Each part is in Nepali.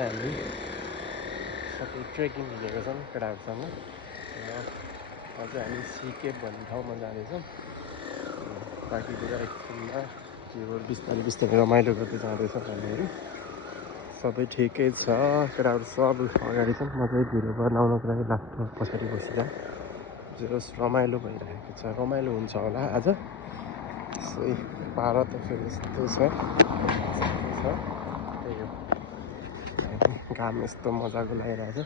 चाहिँ हामी सबै ट्रेकिङ हिँडेको छौँ केटाहरूसँग र अझ हामी सिकेप भन्ने ठाउँमा जाँदैछौँ। बाँकीतिर एकछिनमा केवल बिस्तारै बिस्तारै रमाइलो गर्दै जाँदैछौँ हामीहरू। सबै ठिकै छ, केटाहरू सब अगाडि छन्, म चाहिँ भिडियो बनाउनको लागि लास्टमा पछाडि बसिरहेँ। जस रमाइलो भइरहेको छ, रमाइलो हुन्छ होला आज। सही पारा त फेरि यस्तै छ, त्यही हो, घाम यस्तो मजाको लागिरहेछ।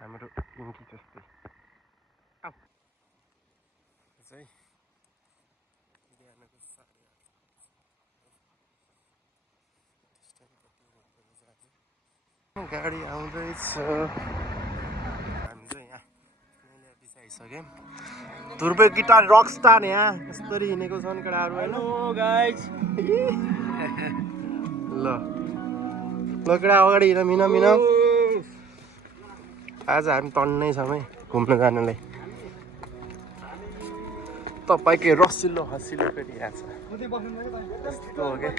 हाम्रो पिङ्की जस्तै चाहिँ बिहानको 8:30 गाडी आउँदैछ। हामी चाहिँ यहाँ बिसाइसक्यौँ। धुर्बे गिटार रक स्टार यहाँ यसरी हिँडेको छन् केटाहरू। Hello guys. ल ल केटा अगाडि हिँड, मिन मिन। आज हामी टन्नै छौँ है घुम्न जानुलाई। तपाईँकै रसिलो हँसिलो फेरि यहाँ छ। यस्तो हो क्या,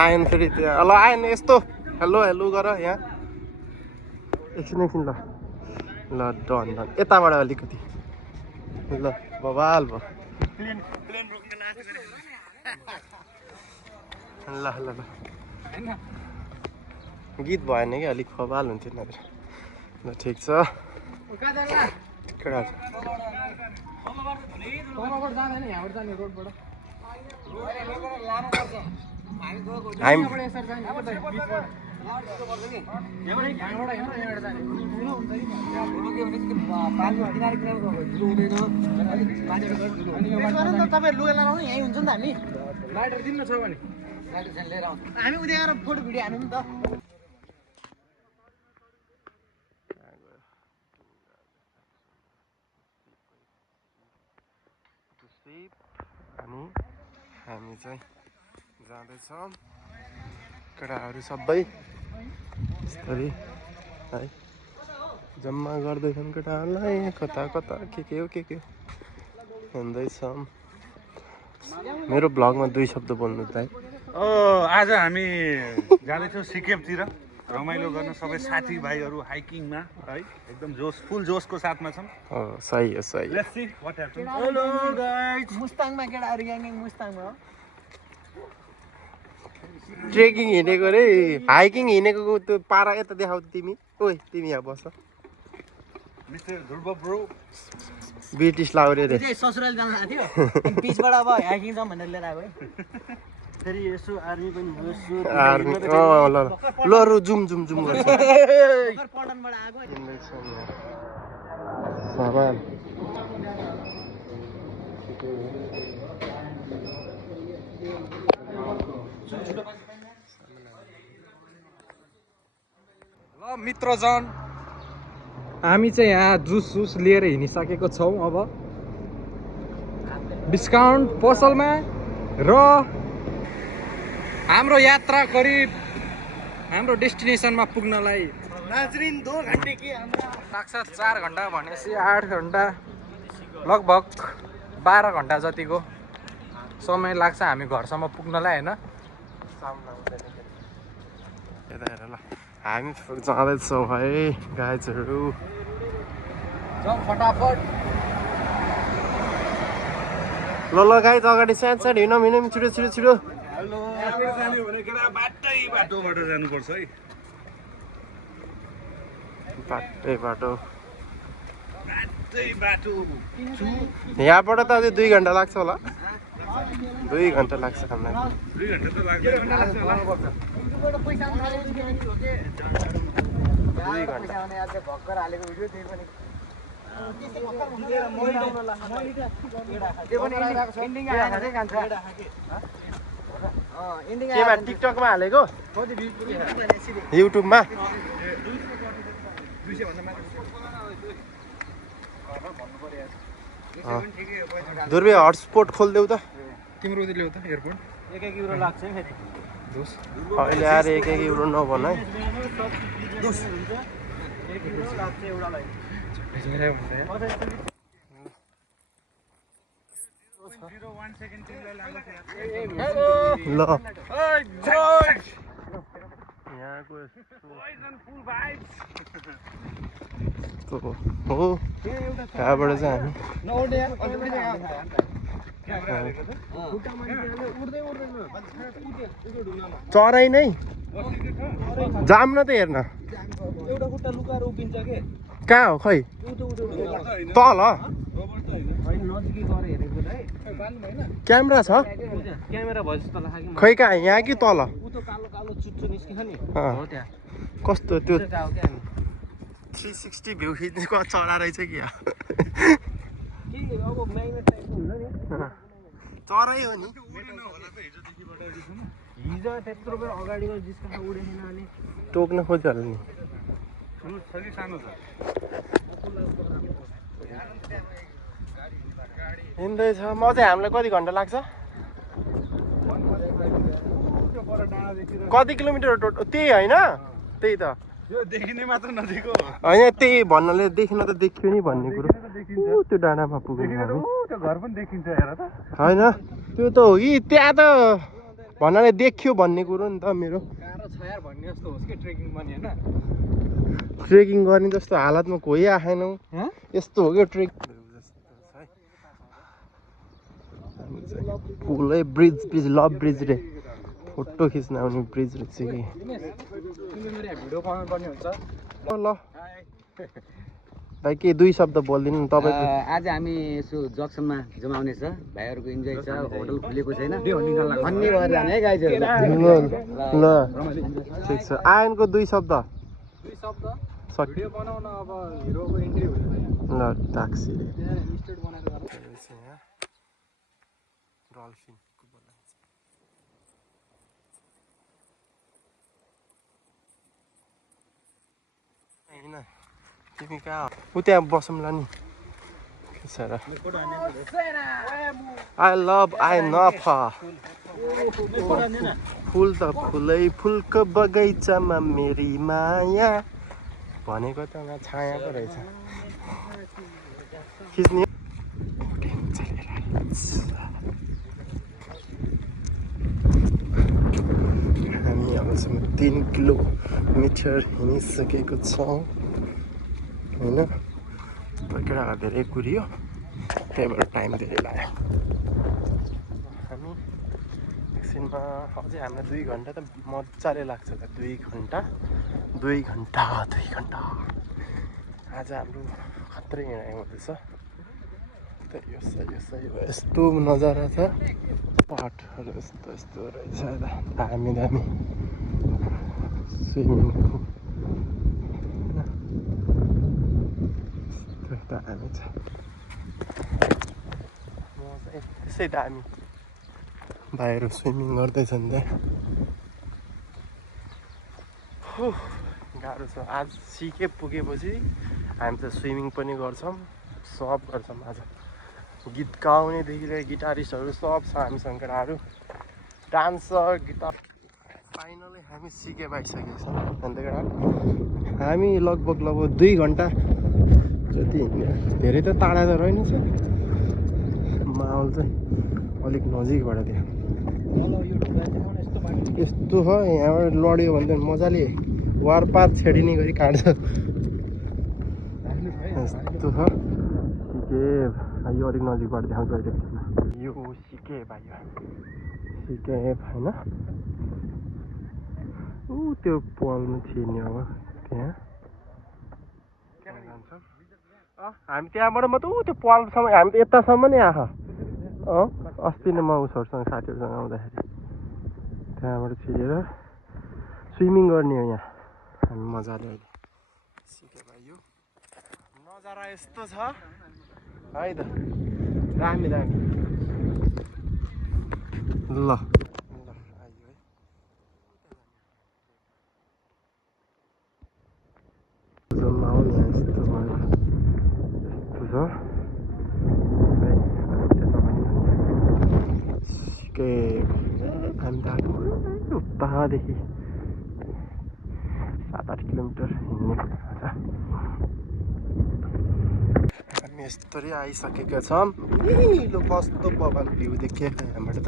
आएन फेरि त्यहाँ। ल आएन यस्तो हेलो हेलो गर यहाँ एकछिन एकछिन। ल ल डन डन, यताबाट अलिकति। ल बवाल भयो। ल ल ल गीत भएन कि अलिक बवाल हुन्थ्यो नत्र। ल ठिक छ केटा। तपाईहरु लुगा लगाउनु यही हुन्छ नि त। हामी लाइटर दिनु न छ भने लाइटर चाहिँ लिएर आउँछ। हामी उद्या गएर फोटो भिडियो हान्नु नि त। अनि हामी चाहिँ जाँदैछौँ केटाहरू सबै यसरी है जम्मा गर्दैछन् केटाहरूलाई। कता कता के हो के हुँदैछौँ। मेरो ब्लगमा 2 शब्द बोल्नु त है। आज हामी जाँदैछौँ सिक्किमतिर रमाइलो गर्न। सबै साथीभाइहरू हाइकिङमा है एकदम फुल जोसको साथमा छौँ। सही हो सही। Let's see what happens. Hello guys, मुस्ताङमा केटाहरू ग्याङ मुस्ताङमा ट्रेकिङ हिँडेको रे, हाइकिङ हिँडेको त्यो पारा यता देखाउ तिमी। ओइ तिमी यहाँ बस। मिस्टर ध्रुव ब्रो ब्रिटिस लाउरे रे। चाहिँ ससुराली जान लाग्थ्यो अनि बिचबाट अब हाइकिङ जाउँ भनेर लिएर आएको है। फेरि यसो आर्मी पनि हो, यसो आर्मी ल ल रु जुम गर्छ। पल्टनबाट आएको सामान ल मित्रजन, हामी चाहिँ यहाँ जुस लिएर हिँडिसकेको छौँ। अब डिस्काउन्ट पसलमा र हाम्रो यात्रा करिब हाम्रो डेस्टिनेसनमा पुग्नलाई लाग्छ 4 घन्टा भनेपछि 8 घन्टा लगभग 12 घन्टा जतिको समय लाग्छ हामी घरसम्म पुग्नलाई होइन। यता हेर ल, हामी जाँदैछौँ है गाइजहरू। जाउँ फटाफट। ल गाइज अगाडि सानो हिँडौँ छिटो। हेलो जानु भने केटा बाटोबाट जानुपर्छ है। बाटो बाटो यहाँबाट त अझै 2 घन्टा लाग्छ होला। 2 घन्टा लाग्छ हामीलाई। 2 घन्टा त लाग्दैन। 2 घन्टा भर्खर हालेको भिडियो त्यही पनि केमा टिकटकमा हालेको युट्युबमा। दुर्बे हटस्पट खोलिदेऊ त। तिम्रो ल्याउ त एयरपोर्ट। 1 युरो लाग्छ है फेरि। अहिले आएर 1 युरो नभन है। 1 युरो लाग्छ एउटालाई। 0.01 सेकेन्ड तिमीलाई लाग्छ ल यहाँको यस्तो हो कहाँबाट चाहिँ हामी चराइ नै जाम न त हेर्न एउटा खुट्टा लुकाएर उभिन्छ के कहाँ हो खै तल नजिकै गएर हेरेको है क्यामेरा छ क्यामेरा भयो जस्तो लाग्यो खै कहाँ यहाँ कि तल ऊ त कालो कालो चुच्चो निस्किन्छ नि अँ। हो त्यहाँ कस्तो त्यो त्यो गएको क्या 360 भ्यू खिच्नेको चरा रहेछ कि यहाँ के अब म्याग्नेट टाइपको हुन्छ नि चरै हो नि हिजो त्यत्रो बेर अगाडिको जिस्का उडेन अनि टोक्न खोजिहाल्यो नि छ कि सानो छ हिँड्दैछ म चाहिँ हामीलाई कति घन्टा लाग्छ कति किलोमिटर त्यही होइन त्यही त यो देखिने मात्र नजिक हो होइन त्यही भन्नाले देखिन त देखियो नि भन्ने कुरो ऊ त्यो डाँडामा पुग्यो देखिने हामी त्यो घर पनि देखिन्छ हेर त होइन त्यो त हो कि त्यहाँ त भन्नाले देखियो भन्ने कुरो नि त मेरो गाह्रो छ यार भन्ने जस्तो होस् कि ट्रेकिङ पनि होइन ट्रेकिङ गर्ने जस्तो हालतमा कोही आएनौँ यस्तो हो क्या ट्रेक पुलै ब्रिज लभ ब्रिज रे फोटो खिच्न आउने ब्रिज रहेछ कि भिडियो बनाउनु पर्ने हुन्छ ल भाइ के दुई शब्द बोलिदिनु न तपाईँको आज हामी यसो जक्सनमा जमाउने छ भाइहरूको इन्जोय छ होटल खुलेको छैन अन्य भएर जाने है गाइजहरू ल ठिक छ आयनको दुई शब्द दुई शब्द सक भिडियो बनाउन अब हिरोको इन्ट्री हुन्छ ल ट्याक्सी रे स्टेट बनाएर गर्नु डल्फिनको बोलाइन्छ होइन तिमी कहाँ ऊ त्यहाँ बसौँला नि आई लभ आई नफा फुल त फुलै फुलको बगैँचामा मेरी माया भनेको त यहाँ छाया पो रहेछ खिच्ने हामी अबसम्म 3 किलोमिटर हिँडिसकेको छौँ होइन केटाहरूलाई धेरै कुरियो त्यही भएर टाइम धेरै लाग्यो हामी एकछिनमा अझै हामीलाई 2 घन्टा त मजाले लाग्छ त 2 घन्टा आज हाम्रो खत्रै हिँडाइ हुँदैछ यस्तो नजारा छ पाठहरू यस्तो रहेछ दामी स्विमिङ पुल दामी छ त्यसै दामी भाइहरू स्विमिङ गर्दैछन् त्यहाँ गाह्रो छ आज सिके पुगेपछि हामी त स्विमिङ पनि गर्छौँ सब गर्छौँ आज गीत गाउनेदेखि लिएर गिटारिस्टहरू सब छ हामीसँग केटाहरू डान्सर गिटार फाइनली हामी सिके पाइसकेका छौँ अन्त केटाहरू हामी लगभग 2 घन्टा जति हिँड्यो धेरै त टाढा त रहेनछ माहौल चाहिँ अलिक नजिकबाट थियो यस्तो छ यहाँबाट लड्यो भने त मजाले वारपार छेडिने गरी काट्छ यस्तो छ सिके यो अलिक नजिकबाट देखाउँछु अहिले यो सिके भाइ सिके होइन ऊ त्यो पलमा छिर्ने अब त्यहाँ हामी त्यहाँबाट मात्रै ऊ त्यो पलसम्म हामी त यतासम्म नै आख अस्ति नै म उसहरूसँग साथीहरूसँग आउँदाखेरि त्यहाँबाट छिरेर स्विमिङ गर्ने हो यहाँ हामी मजाले अहिले सिके भाइ यो नजारा यस्तो छ है त दामी ल आइयो है माहौल यहाँ यस्तो भयो यस्तो छ सिके हामी त उतादेखि 7-8 किलोमिटर हिँड्ने हामी यस्तरी आइसकेका छौँ। लु कस्तो बबाल भ्यू देखियो यहाँबाट त।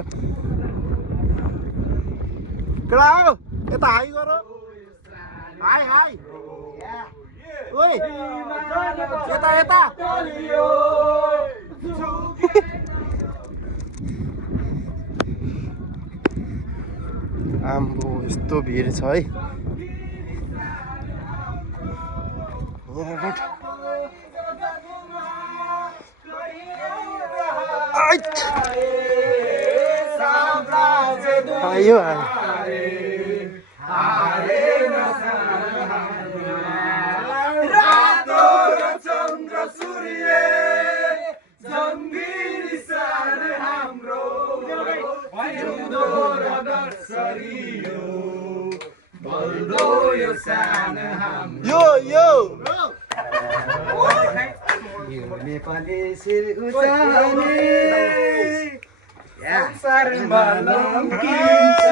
केटा हो यता हाई गर। हाई हाई ओइ यता यता। आम्बो यस्तो भिड छ है यहाँबाट। आयो यो यो नेपाली शिर उचाले संसारमा लम्किन्छ।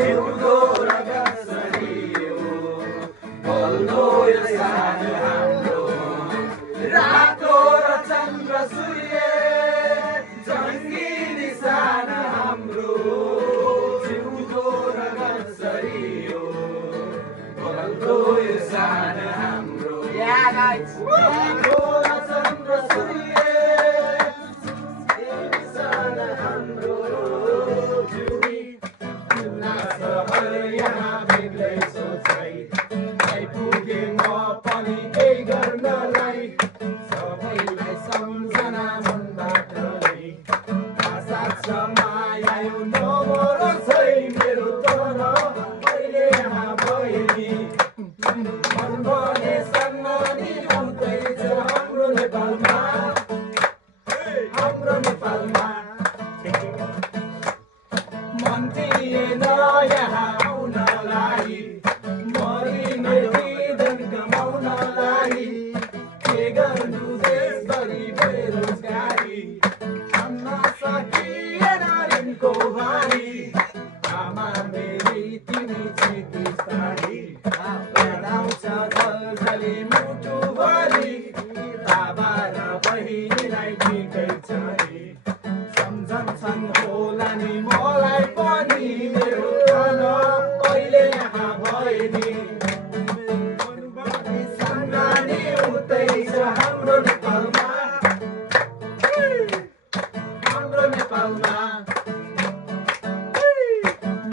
जिउँदो रगत सरियो बल्दो यो सान हाम्रो। रातो र चन्द्र सूर्य जङ्गी निशान हाम्रो। जिउँदो रगत सरियो बल्दो यो सान हाम्रो। रातो र चन्द्र सूर्य निशान हाम्रो। यहाँ बेग्लै सोचाइ आइपुगे म पनि केही गर्नलाई। सबैलाई सम्झना मनबाट नै आशा छ माया यो नमर छै मेरो तर अहिले यहाँ भए नि। मन भने सन्नानी आउँदैछ हाम्रो नेपालमा। हाम्रो नेपालमा मन थिएन यहाँ आउनलाई। मरिने जीवन कमाउनलाई। के गर्नु देशभरि बेरोजगारी। भन्न सकिएन ऋणको भारी। आमा मेरी तिमी चितिस्तारी। बनाउँछ झलझली मुटुभरि। बाबा र बहिनीलाई ठिकै छ नि। सम्झन्छन् होला नि मलाई पनि मेरो धन अहिले यहाँ भए नि। सन्नानी उतै छ हाम्रो नेपालमा। हाम्रो नेपालमा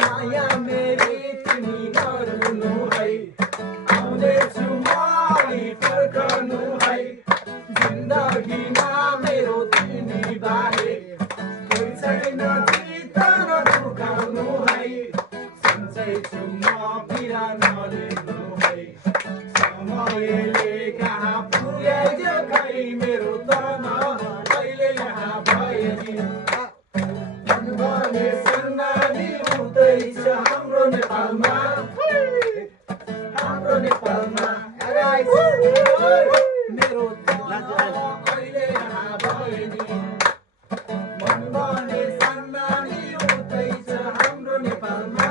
माया मेरी तिमी गर्नु है। आउनेछु म फर्कनु है। जिन्दगीमा मेरो तिमी बारे कोही छैन चित्त नदुखाउनु है। सम्झैछु म पीडा नलिनु है। समयले कहाँ पुर्याइदियो खै मेरो तन अहिले यहाँ भए नि। मन भने सन्नानी उतैछ हाम्रो नेपालमा। हाम्रो नेपालमा मेरो तन अहिले यहाँ भए नि। मन भने सन्नानी उतैछ हाम्रो नेपालमा।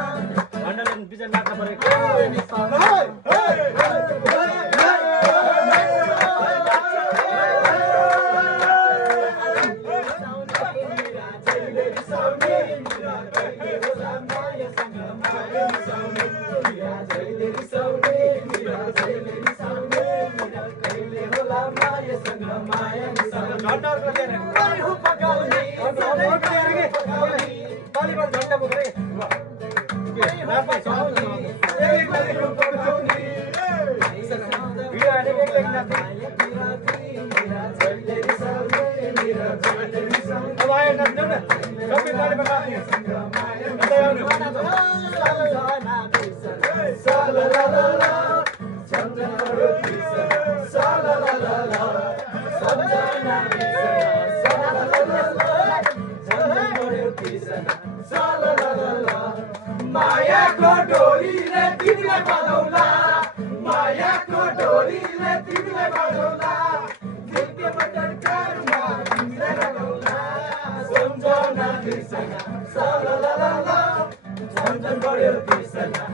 मायाको डोरीले तिमीलाई बजाउला। मायाको डोरीले तिमीलाई बजाउला। दिलको बटरकारमा तिमीलाई लगाउला। सम्झना बिर्सना सा ला ला ला ला। झन्झन बढ्यो बिर्सना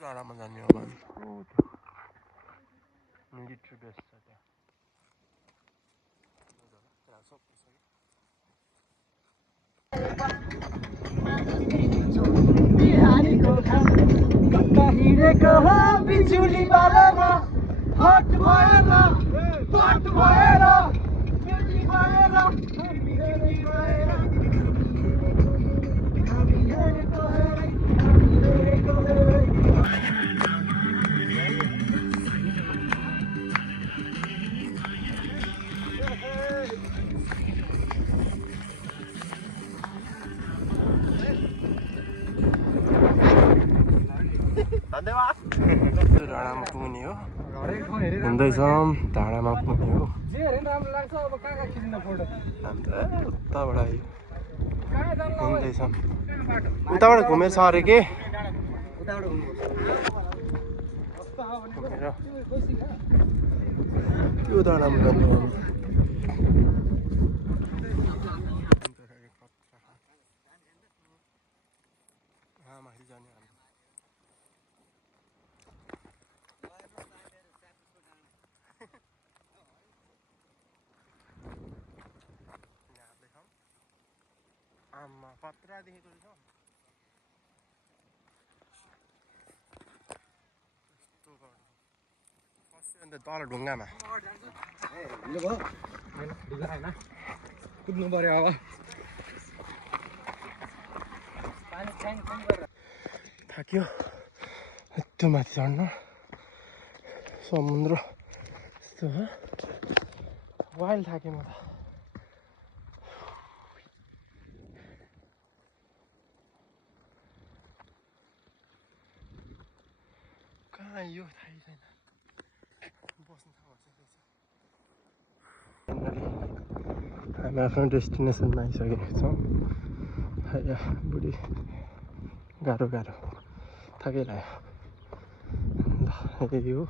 डाँडामा जाने हो भने मिलिट्री बेस छ त्यहाँ हिँडेको हो बिजुली बालेर हट भएर पट भएर बिजुली भएर डाँडामा पुग्ने हो हुँदैछौँ डाँडामा पुग्ने हो अन्त उताबाट आयो हिँड्दैछौँ उताबाट घुमेर छ अरे के त्यो डाँडामा जाने हो हामी जाने आमा पत्रा देखेको रहेछ अन्त तल ढुङ्गामा कुद्नु पर्यो अब थाक्यो यस्तो माथि चढ्न समुद्र यस्तो छ वाइल्ड थाकेँ म त कहाँ यो थाहै छैन बस्ने ठाउँ चाहिँ हामी आफ्नो डेस्टिनेसनमा आइसकेका छौँ बुढी गाह्रो थाकै लाग्यो यही हो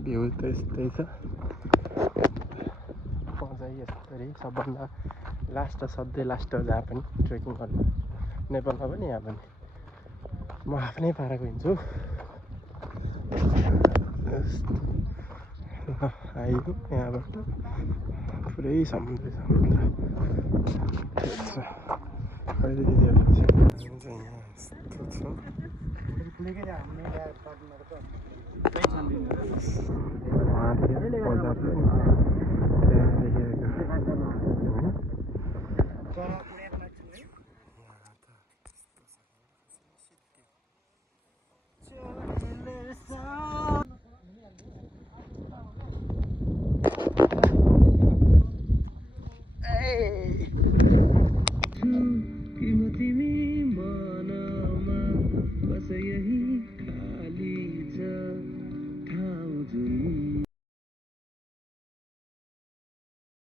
भ्यू त यस्तै छ चाहिँ यसरी सबभन्दा लास्ट सधैँ लास्ट जहाँ पनि ट्रेकिङ गर्नु नेपालमा पनि यहाँ पनि म आफ्नै पाराको हिँड्छु आयो यहाँबाट पुरै समुद्र कहिले यहाँ यस्तो छ